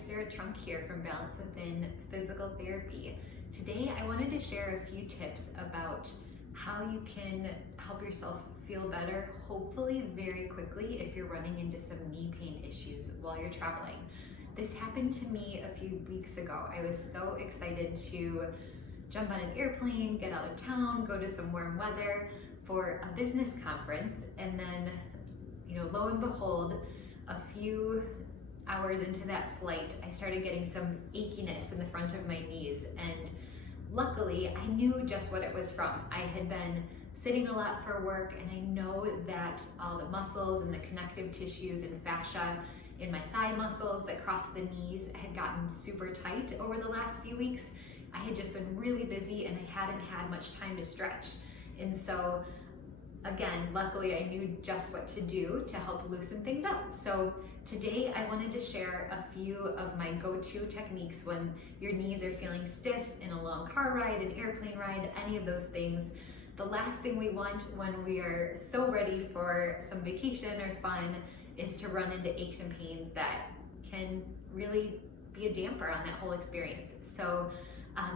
Sarah Trunk here from Balance Within Physical Therapy. Today I wanted to share a few tips about how you can help yourself feel better, hopefully very quickly if you're running into some knee pain issues while you're traveling. This happened to me a few weeks ago. I was so excited to jump on an airplane, get out of town, go to some warm weather for a business conference, and then, lo and behold, a few hours into that flight, I started getting some achiness in the front of my knees, and luckily I knew just what it was from. I had been sitting a lot for work, and I know that all the muscles and the connective tissues and fascia in my thigh muscles that cross the knees had gotten super tight over the last few weeks. I had just been really busy and I hadn't had much time to stretch. And so again, luckily I knew just what to do to help loosen things up. So today I wanted to share a few of my go-to techniques when your knees are feeling stiff in a long car ride, an airplane ride, any of those things. The last thing we want when we are so ready for some vacation or fun is to run into aches and pains that can really be a damper on that whole experience. So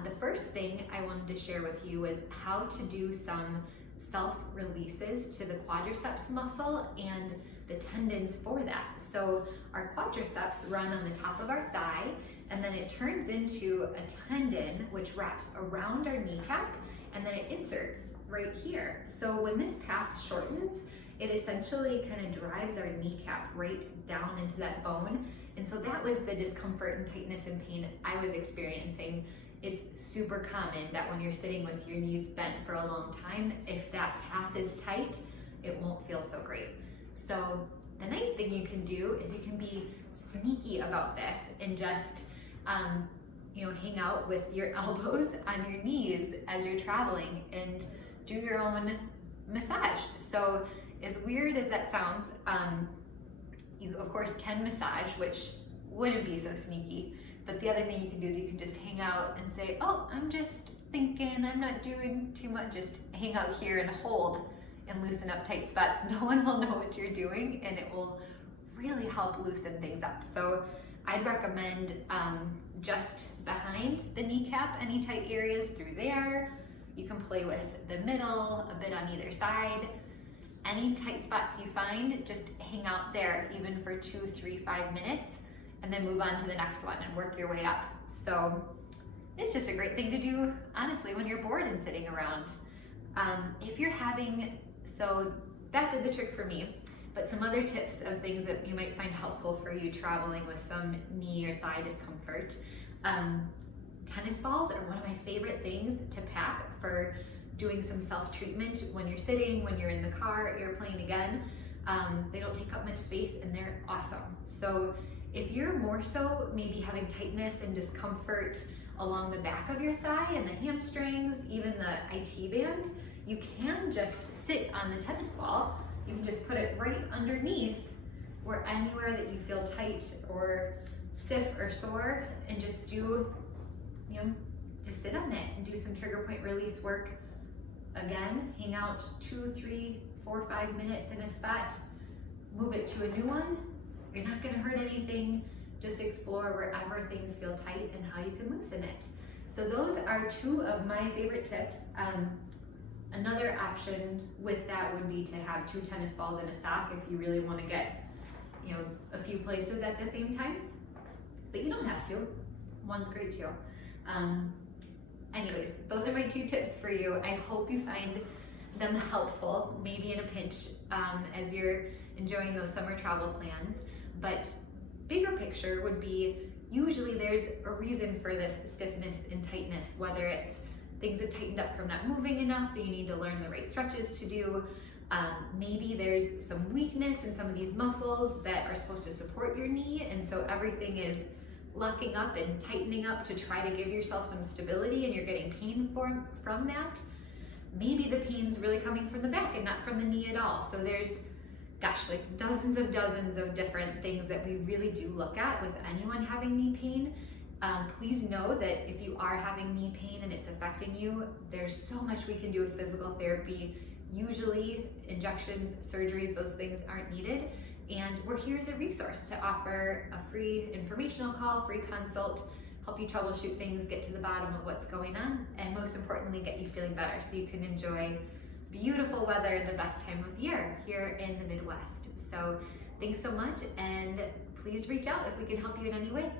the first thing I wanted to share with you is how to do some self-releases to the quadriceps muscle and the tendons for that. So our quadriceps run on the top of our thigh, and then it turns into a tendon which wraps around our kneecap, and then it inserts right here. So when this path shortens, it essentially kind of drives our kneecap right down into that bone. And so that was the discomfort and tightness and pain I was experiencing. It's super common that when you're sitting with your knees bent for a long time, if that path is tight, it won't feel so great. So the nice thing you can do is you can be sneaky about this and just hang out with your elbows on your knees as you're traveling and do your own massage. So as weird as that sounds, you of course can massage, which wouldn't be so sneaky. But the other thing you can do is you can just hang out and say, oh, I'm just thinking, I'm not doing too much. Just hang out here and hold and loosen up tight spots. No one will know what you're doing, and it will really help loosen things up. So I'd recommend just behind the kneecap, any tight areas through there. You can play with the middle, a bit on either side. Any tight spots you find, just hang out there even for 2, 3, 5 minutes, and then move on to the next one and work your way up. So it's just a great thing to do, honestly, when you're bored and sitting around. If you're so that did the trick for me, but some other tips of things that you might find helpful for you traveling with some knee or thigh discomfort. Tennis balls are one of my favorite things to pack for doing some self-treatment when you're sitting, when you're in the car, airplane again. They don't take up much space and they're awesome. So if you're more so maybe having tightness and discomfort along the back of your thigh and the hamstrings, even the IT band, you can just sit on the tennis ball. You can just put it right underneath or anywhere that you feel tight or stiff or sore, and just do, just sit on it and do some trigger point release work. Again, hang out 2, 3, 4, 5 minutes in a spot, move it to a new one. You're not gonna hurt anything. Just explore wherever things feel tight and how you can loosen it. So those are 2 of my favorite tips. Another option with that would be to have 2 tennis balls in a sock if you really wanna get, a few places at the same time. But you don't have to. One's great too. Anyways, those are my 2 tips for you. I hope you find them helpful, maybe in a pinch as you're enjoying those summer travel plans. But bigger picture would be, usually there's a reason for this stiffness and tightness, whether it's things have tightened up from not moving enough, and you need to learn the right stretches to do. Maybe there's some weakness in some of these muscles that are supposed to support your knee, and so everything is locking up and tightening up to try to give yourself some stability, and you're getting pain from that. Maybe the pain's really coming from the back and not from the knee at all. So there's, like dozens of different things that we really do look at with anyone having knee pain. Please know that if you are having knee pain and it's affecting you, there's so much we can do with physical therapy. Usually injections, surgeries, those things aren't needed. And we're here as a resource to offer a free informational call, free consult, help you troubleshoot things, get to the bottom of what's going on, and most importantly, get you feeling better so you can enjoy beautiful weather the best time of year here in the Midwest. So thanks so much, and please reach out if we can help you in any way.